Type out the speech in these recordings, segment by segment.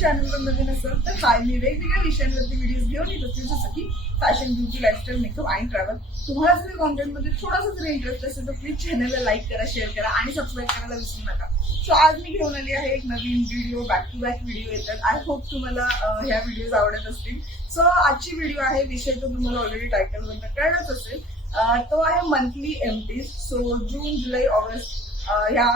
चॅनलवर नवीन असेल तर हाय, मी वेगवेगळ्या विषयांवरती व्हिडिओज घेऊन येत असते, जसं की फॅशन, ब्युटी, लाईफस्टाईल, मेकअप आणि ट्रॅव्हल. तुम्हाला जर कॉन्टेंटमध्ये थोडासा जरी इंटरेस्ट असेल तर प्लीज चॅनलला लाईक करा, शेअर करा आणि सबस्क्राईब करायला विसरू नका. सो आज मी घेऊन आली आहे एक नवीन video, back to back video येतात. आय होप तुम्हाला ह्या व्हिडिओज आवडत असतील. सो आजची व्हिडिओ आहे, विषय तो तुम्हाला ऑलरेडी टायटलवरून कळलंच असेल, तो आहे मंथली एमटीज. सो जून, जुलै, ऑगस्ट ह्या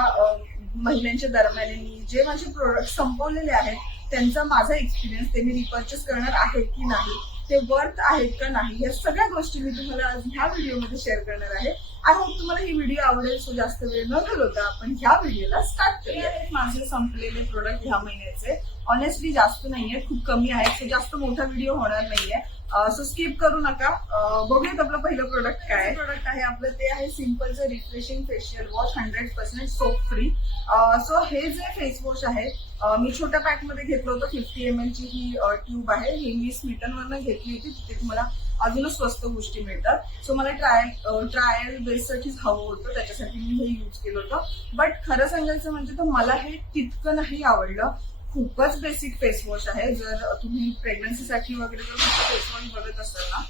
महिन्यांच्या दरम्यान मी जे माझे प्रोडक्ट संपवलेले आहेत त्यांचा माझा एक्सपिरियन्स, ते मी रिपर्चेस करणार आहे की नाही, ते वर्थ आहेत का नाही, या सगळ्या गोष्टी मी तुम्हाला आज ह्या व्हिडिओमध्ये शेअर करणार आहे. आय होप तुम्हाला ही व्हिडिओ आवडेल. सो जास्त वेळ न घालवता आपण ह्या व्हिडिओला स्टार्ट करूया. माझे संपलेले प्रोडक्ट ह्या महिन्याचे ऑनेस्टली जास्त नाहीये, खूप कमी आहेत. सो जास्त मोठा व्हिडिओ होणार नाहीये, सो स्किप करू नका. बघूयात आपलं पहिलं प्रोडक्ट काय प्रोडक्ट आहे आपलं. ते आहे सिम्पलचं refreshing facial wash, 100% soap free. So हे जे फेस वॉश आहे, मी छोट्या पॅक मध्ये घेतलं होतं. 50 ml ची ही ट्यूब आहे. ही मी स्मिटनवरनं घेतली होती. तिथे तुम्हाला अजूनच स्वस्त गोष्टी मिळतात. सो मला ट्रायल बेससाठीच हवं होतं, त्याच्यासाठी मी हे यूज केलं होतं. बट खरं सांगायचं म्हणजे तर मला हे तितकं नाही आवडलं. खूपच बेसिक फेस वॉश आहे. जर तुम्ही प्रेग्नन्सीसाठी वगैरे जर फेस वॉश बघत असाल ना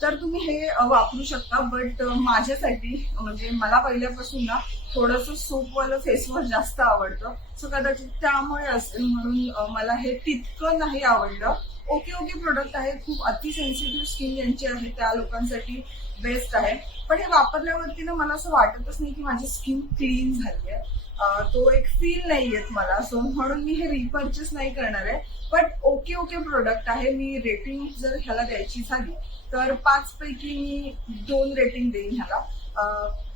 तर तुम्ही हे वापरू शकता. बट माझ्यासाठी म्हणजे मला पहिल्यापासून ना थोडंसं सोपवालं फेस वॉश जास्त आवडतं. सो कदाचित त्यामुळे असेल, म्हणून मला हे तितकं नाही आवडलं. ओके प्रोडक्ट आहे. खूप अति सेन्सिटिव्ह स्किन ज्यांची आहे त्या लोकांसाठी बेस्ट आहे. पण हे वापरल्यावरती ना मला असं वाटतच नाही की माझी स्किन क्लीन झाली आहे. तो एक फील नाही येत मला. सो म्हणून मी हे रिपर्चेस नाही करणार आहे. बट ओके प्रोडक्ट आहे. मी रेटिंग जर ह्याला द्यायची झाली तर 5 पैकी मी 2 रेटिंग देईन ह्याला.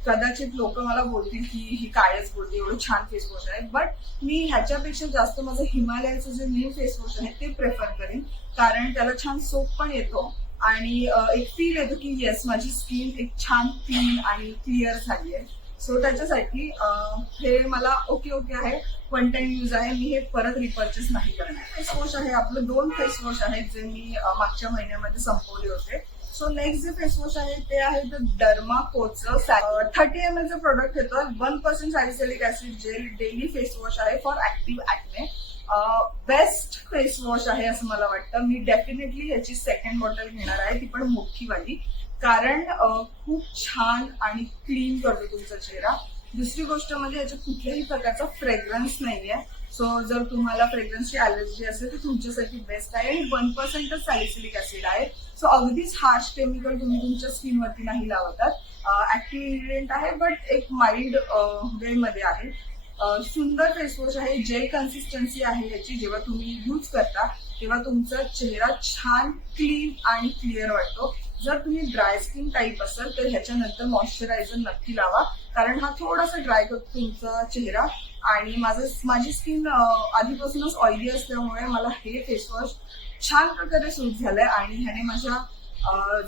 कदाचित लोक मला बोलतील की ही कायच बोलते, एवढं छान फेस वॉश आहे. बट मी ह्याच्यापेक्षा जास्त माझं हिमालयाचं जे न्यू फेस वॉश आहे ते प्रेफर करेन, कारण त्याला छान सोप पण येतो आणि एक फील येतो की येस, माझी स्किन एक छान क्लीन आणि क्लिअर झाली आहे. सो त्याच्यासाठी हे मला ओके आहे. 1 टाइम यूज आहे. मी हे परत रिपर्चेस नाही करणार. फेस वॉश आहे आपलं. 2 फेस वॉश आहेत जे मी मागच्या महिन्यामध्ये संपवले होते. सो नेक्स्ट जे फेस वॉश आहे ते आहे डर्माकोचं 30 ml चं प्रोडक्ट येतं. 1% salicylic acid gel daily face wash आहे for active acne. Best face wash आहे असं मला वाटतं. मी डेफिनेटली याची सेकंड बॉटल घेणार आहे, ती पण मोठी वाली, कारण खूप छान आणि क्लीन करतो तुमचा चेहरा. दुसरी गोष्ट म्हणजे याच्यात कुठल्याही प्रकारचा फ्रेग्रन्स नाहीये. सो जर तुम्हाला फ्रेग्रन्सची ॲलर्जी असेल तर तुमच्यासाठी बेस्ट आहे. आणि 1% सॅलिसिलिक ऍसिड आहे. सो अगदीच हार्श केमिकल तुम्ही तुमच्या स्किनवरती नाही लावतात. ऍक्टिव्ह इन्ग्रेडियंट आहे, बट एक माइल्ड वे मध्ये आहे. सुंदर फेस वॉश आहे. जेल कन्सिस्टन्सी आहे याची. जेव्हा तुम्ही यूज करता तेव्हा तुमचा चेहरा छान क्लीन आणि क्लिअर वाटतो. जर तुम्ही ड्राय स्किन टाईप असाल तर ह्याच्यानंतर मॉइश्चरायझर नक्की लावा, कारण हा थोडासा ड्राय करतो तुमचा चेहरा. आणि माझी स्किन आधीपासूनच ऑइली असल्यामुळे मला हे फेस वॉश छान प्रकारे सूट झालंय आणि ह्याने माझ्या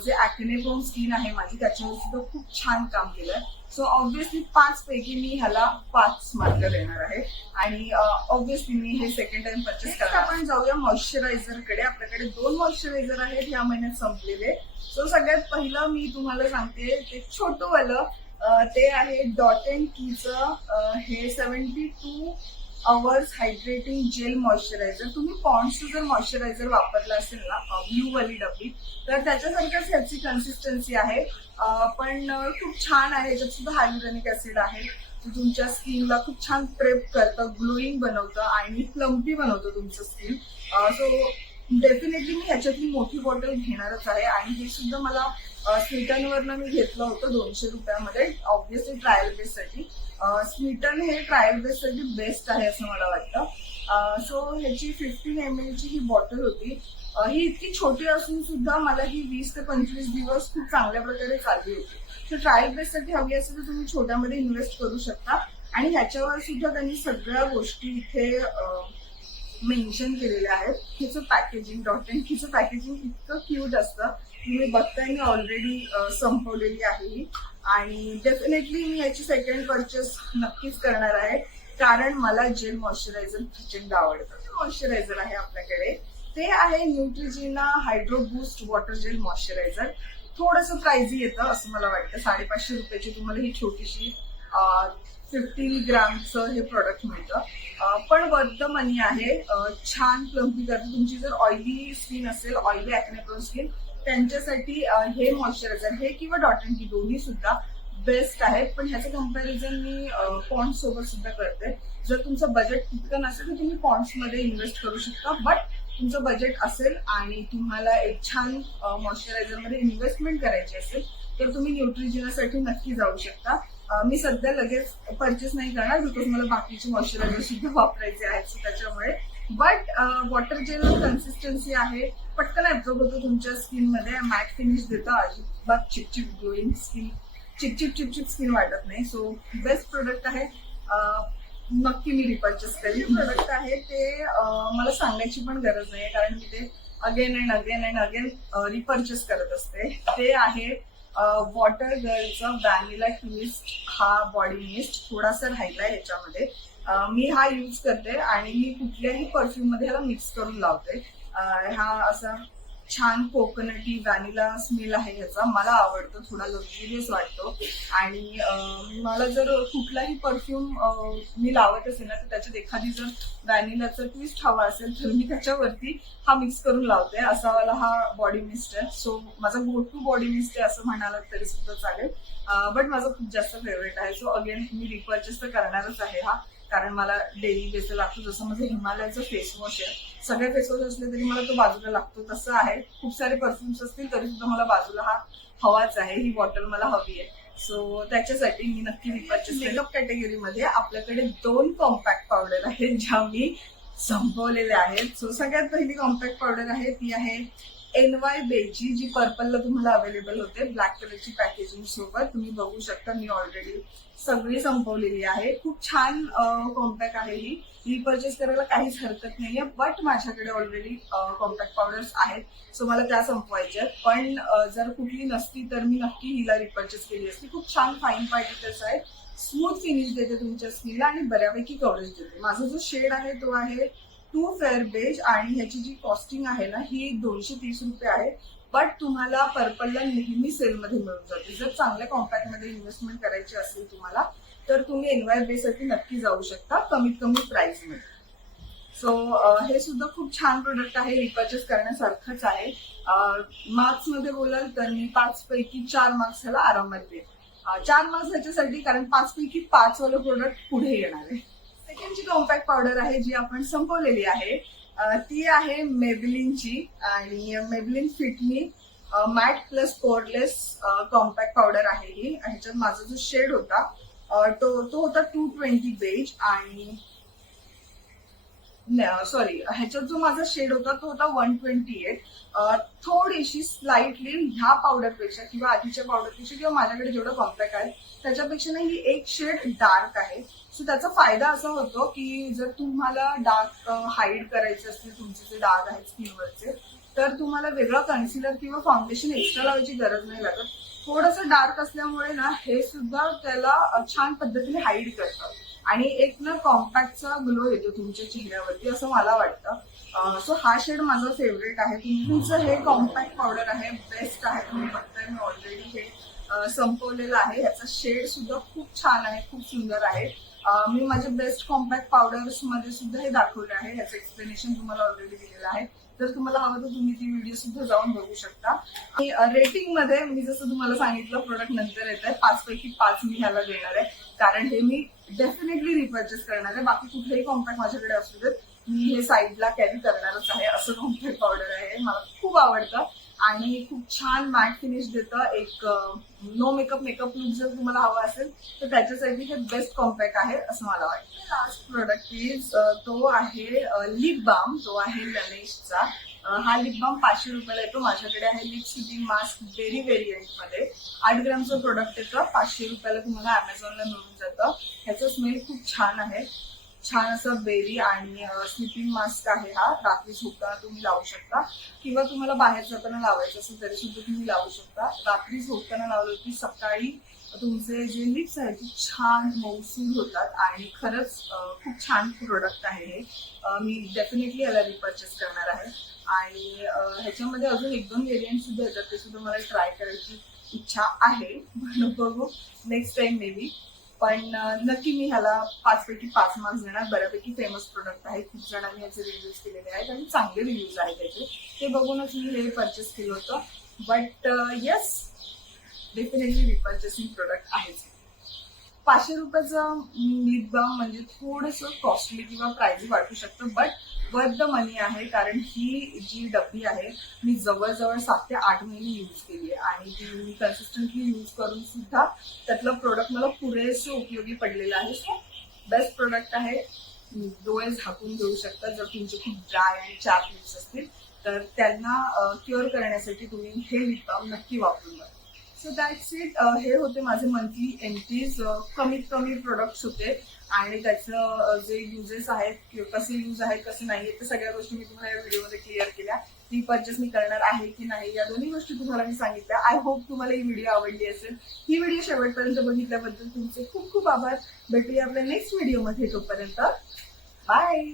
जे ऍक्ने प्रोन स्किन आहे माझी त्याच्यावर सुद्धा खूप छान काम केलंय. सो ऑब्व्हियसली 5 पैकी मी ह्याला 5 मार्क देणार आहे. आणि ऑब्व्हियसली मी हे सेकंड टाइम परचेस करणार. आपण जाऊया मॉइश्चरायझर कडे. आपल्याकडे 2 मॉइश्चरायझर आहेत ह्या महिन्यात संपलेले. सो सगळ्यात पहिलं मी तुम्हाला सांगते ते छोटंवालं, ते आहे डॉट अँड कीचं हे 72 अवर्स हायड्रेटिंग जेल मॉइश्चरायझर. तुम्ही पॉन्ड्सचं जर मॉइश्चरायझर वापरलं असेल ना, ब्ल्यू वाली डबी, तर त्याच्यासारखंच ह्याची कन्सिस्टन्सी आहे. पण खूप छान आहे. याच्यात सुद्धा हायलुरॉनिक ऍसिड आहे. तुमच्या स्किनला खूप छान प्रेप करतं, ग्लोईंग बनवतं आणि प्लम्पी बनवतं तुमचं स्किन. सो डेफिनेटली मी ह्याच्यातली मोठी बॉटल घेणारच आहे. आणि हे सुद्धा मला स्मिटनवरनं मी घेतलं होतं 200 रुपयामध्ये, ऑब्व्हियसली ट्रायल बेससाठी. स्मिटन हे ट्रायल बेससाठी बेस्ट आहे असं मला वाटतं. सो ह्याची 15 ml ची ही बॉटल होती. ही इतकी छोटी असून सुद्धा मला ही 20 ते 25 दिवस खूप चांगल्या प्रकारे चालली होती. सो ट्रायल बेससाठी हवी असेल तर तुम्ही छोट्यामध्ये इन्व्हेस्ट करू शकता. आणि ह्याच्यावर सुद्धा त्यांनी सगळ्या गोष्टी इथे मेन्शन केलेल्या आहेत. हिचं पॅकेजिंग, डॉट अँड कीचं पॅकेजिंग इतकं क्यूट असतं. तुम्ही बघताय मी ऑलरेडी संपवलेली आहे ही. आणि डेफिनेटली मी याची सेकंड परचेस नक्कीच करणार आहे, कारण मला जेल मॉइश्चरायझर प्रचंड आवडतं. मॉइश्चरायझर आहे आपल्याकडे, ते आहे Neutrogena hydro boost water gel moisturizer. थोडंसं प्राइझी येतं असं मला वाटतं. 550 रुपयाची तुम्हाला ही छोटीशी 15 ग्रामचं हे प्रोडक्ट मिळतं, पण वर्थ द मनी आहे. छान प्लम्पी करते. तुमची जर ऑइली स्किन असेल, ऑइली ऍक्ने प्रोन स्किन, त्यांच्यासाठी हे मॉइश्चरायझर, हे किंवा डॉट अँड की दोन्ही सुद्धा बेस्ट आहे. पण ह्याचं कम्पॅरिझन मी पॉन्ड्स सोबत सुद्धा करते. जर तुमचं बजेट तितकं नसेल तर तुम्ही पॉन्ड्स मध्ये इन्व्हेस्ट करू शकता, बट तुमचं बजेट असेल आणि तुम्हाला एक छान मॉइश्चरायझर मध्ये इन्व्हेस्टमेंट करायची असेल तर तुम्ही न्यूट्रिजिनासाठी नक्की जाऊ शकता. मी सध्या लगेच परचेस नाही करणार बिकॉज मला बाकीचे मॉइश्चरायझर सुद्धा वापरायचे आहेत, सो त्याच्यामुळे. बट वॉटर जेल कन्सिस्टन्सी आहे, पटकन ऍब्झॉर्ब होतो तुमच्या स्किन मध्ये, मॅट फिनिश देतं, अजिबात चिपचिप ग्लोईंग स्किन, चिपचिप स्किन वाटत नाही. सो बेस्ट प्रोडक्ट आहे. नक्की मी रिपर्चेस करेन. प्रोडक्ट आहे ते मला सांगायची पण गरज नाही, कारण मी ते अगेन अँड अगेन रिपर्चेस करत असते. ते आहे वॉटर गर्लचं व्हॅनिला ट्विस्ट हा बॉडी मिस्ट. थोडासा राहिलाय ह्याच्यामध्ये. मी हा यूज करते आणि मी कुठल्याही परफ्यूम मध्ये ह्याला मिक्स करून लावते. हा असा छान कोकोनटी व्हॅनिला स्मेल आहे ह्याचा, मला आवडतो, थोडा लक्झुरियस वाटतो. आणि मला जर कुठलाही परफ्यूम मी लावत असेल ना तर त्याच्यात एखादी जर व्हॅनिलाचा ट्विस्ट हवा असेल तर मी त्याच्यावरती हा मिक्स करून लावते. असा वाला हा बॉडी मिस्ट आहे. सो माझा गो टू बॉडी मिस्ट आहे असं म्हणाला तरी सुद्धा चालेल, बट माझा खूप जास्त फेवरेट आहे. सो अगेन मी रिपर्चेस तर करणारच आहे हा, कारण मला डेली बेसिस लागतो. जसं माझं हिमालयाचं फेस वॉश आहे, सगळे फेस वॉश असले तरी मला तो बाजूला लागतो, तसं आहे. खूप सारे परफ्युम्स असतील तरी सुद्धा मला बाजूला हा हवाच आहे. ही बॉटल मला हवी आहे. सो त्याच्यासाठी मी नक्की रिपर्चेस. मेकअप कॅटेगरीमध्ये आपल्याकडे 2 कॉम्पॅक्ट पावडर आहेत ज्या मी संपवलेल्या आहेत. सो सगळ्यात पहिली कॉम्पॅक्ट पावडर आहे ती आहे NY बेची, जी पर्पलला तुम्हाला अवेलेबल होते ब्लॅक कलरची पॅकेजिंग सोबत. तुम्ही बघू शकता मी ऑलरेडी सगळी संपवलेली आहे. खूप छान कॉम्पॅक्ट आहे ही, रिपर्चेस करायला काहीच हरकत नाहीये. बट माझ्याकडे ऑलरेडी कॉम्पॅक्ट पावडर्स आहेत, सो मला त्या संपवायच्या. पण जर कुठली नसती तर मी नक्की हिला रिपर्चेस केली असती. खूप छान फाईन पार्टिकल्स आहे, स्मूथ फिनिश देते तुमच्या स्किनला आणि बऱ्यापैकी कव्हरेज देते. माझा जो शेड आहे तो आहे टू फेअर बेज आणि ह्याची जी कॉस्टिंग आहे ना ही 230 रुपये आहे. बट तुम्हाला पर्पलला नेहमी सेलमध्ये मिळून जाते. जर चांगल्या कॉम्पॅक्ट मध्ये इन्व्हेस्टमेंट करायची असेल तुम्हाला तर तुम्ही NY बेसाठी नक्की जाऊ शकता, कमीत कमी प्राइस मध्ये. सो हे सुद्धा खूप छान प्रोडक्ट आहे, रिपर्चेस करण्यासारखंच आहे. मार्क्स मध्ये बोलाल तर मी 5 पैकी 4 मार्क्स ह्याला आरामात देईल. 4 मार्क्स ह्याच्यासाठी कारण 5 पैकी 5 वालं प्रोडक्ट पुढे येणार आहे. सेकंडची कॉम्पॅक्ट पावडर आहे जी आपण संपवलेली आहे, ती आहे मेबलिनची आणि मेबलिन फिट मी मॅट प्लस पोअरलेस कॉम्पॅक्ट पावडर आहे ही. ह्याच्यात माझा जो शेड होता तो होता 220 बेज आणि सॉरी ह्याच्यात जो माझा शेड होता तो होता 128. थोडीशी स्लाइटली ह्या पावडरपेक्षा किंवा आधीच्या पावडरपेक्षा किंवा माझ्याकडे जेवढं कॉम्पॅक्ट आहे त्याच्यापेक्षा ही एक शेड डार्क आहे. सो त्याचा फायदा असा होतो की जर तुम्हाला डार्क हाईड करायचे असतील तुमचे जे डाग आहेत स्किनवरचे तर तुम्हाला वेगळं कन्सिलर किंवा फाउंडेशन एक्स्ट्रा लावायची गरज नाही लागत. थोडंसं डार्क असल्यामुळे ना हे सुद्धा त्याला छान पद्धतीने हाईड करतं आणि एक ना कॉम्पॅक्टचा ग्लो येतो तुमच्या चेहऱ्यावरती असं मला वाटतं. सो हा शेड माझा फेवरेट आहे. तुमचं हे कॉम्पॅक्ट पावडर आहे, बेस्ट आहे. तुम्ही बघताय मी ऑलरेडी हे संपवलेलं आहे. ह्याचा शेड सुद्धा खूप छान आहे, खूप सुंदर आहे. मी माझ्या बेस्ट कॉम्पॅक्ट पावडर्स मध्ये सुद्धा हे दाखवलं आहे. ह्याचं एक्सप्लेनेशन तुम्हाला ऑलरेडी दिलेलं आहे. जर तुम्हाला हवं तर तुम्ही ती व्हिडिओ सुद्धा जाऊन बघू शकता. आणि रेटिंग मध्ये मी जसं तुम्हाला सांगितलं प्रोडक्ट नंतर येत आहे, 5 पैकी 5 मी ह्याला देणार आहे कारण हे मी डेफिनेटली रिपर्चेस करणार आहे. बाकी कुठलेही कॉम्पॅक्ट माझ्याकडे असू देत मी हे साईडला कॅरी करणारच आहे. असं कॉम्पॅक्ट पावडर आहे, मला खूप आवडतं आणि खूप छान मॅट फिनिश देतं. एक नो मेकअप लुक जर तुम्हाला हवा असेल तर त्याच्यासाठी हे बेस्ट कॉम्पॅक्ट आहे असं मला वाटतं. लास्ट प्रोडक्ट इज तो आहे लिप बाम. तो आहे लनेशचा. हा लिप बाम 500 रुपयाला येतो. माझ्याकडे आहे lip sitting mask berry variant मध्ये. 8 ग्रामचं प्रोडक्ट येतं. 500 रुपयाला तुम्हाला अमेझॉनला मिळून जातं. ह्याचं स्मेल खूप छान आहे, छान असं बेरी आणि स्लिपिंग मास्क आहे हा. रात्री झोपताना तुम्ही लावू शकता किंवा तुम्हाला बाहेर जाताना लावायचं असेल तरी सुद्धा तुम्ही लावू शकता. रात्री झोपताना लावलं की सकाळी तुमचे जे लिप्स आहेत ते छान मऊसूद होतात आणि खरंच खूप छान प्रोडक्ट आहे हे. मी डेफिनेटली याला रिपर्चेस करणार आहे आणि ह्याच्यामध्ये अजून 1-2 व्हेरियंट सुद्धा येतात, ते सुद्धा मला ट्राय करायची इच्छा आहे. बघू नेक्स्ट टाइम मे बी. पण नक्की मी ह्याला 5 पैकी 5 मार्क्स देणार. बऱ्यापैकी फेमस प्रोडक्ट आहे, खूप जणांनी याचे रिव्ह्यूज केलेले आहेत आणि चांगले रिव्ह्यूज आहेत त्याचे. ते बघूनच मी हे परचेस केलं होतं. बट येस, डेफिनेटली रिपर्चेसिंग प्रोडक्ट आहेच. 500 रुपयाचं लिप बाम म्हणजे थोडंसं कॉस्टली किंवा प्राइस वाटू शकतं, बट वर्थ द मनी आहे. कारण ही जी डब्बी आहे मी जवळजवळ 7 ते 8 महिने यूज केली आहे आणि ती मी कन्सिस्टंटली यूज करून सुद्धा त्यातलं प्रोडक्ट मला पुरेसं उपयोगी पडलेलं आहे. सो बेस्ट प्रोडक्ट आहे. डोळे झाकून घेऊ शकता. जर तुमचे खूप ड्राय आणि चॅप लिप्स असतील तर त्यांना क्युअर करण्यासाठी तुम्ही हे लिप बाम नक्की वापरून बघा. So that's it. हे होते माझे मंथली एंट्रीज. कमीत कमी प्रोडक्ट्स होते आणि त्याचं जे युजेस आहेत, कसे यूज आहेत कसे नाही ते सगळ्या गोष्टी मी तुम्हाला या व्हिडिओमध्ये क्लिअर केल्या. ती परचेस मी करणार आहे की नाही या दोन्ही गोष्टी तुम्हाला मी सांगितल्या. आय होप तुम्हाला ही व्हिडिओ आवडली असेल. ही व्हिडिओ शेवटपर्यंत बघितल्याबद्दल तुमचे खूप खूप आभार. भेटूया आपल्या नेक्स्ट व्हिडिओमध्ये. तोपर्यंत बाय.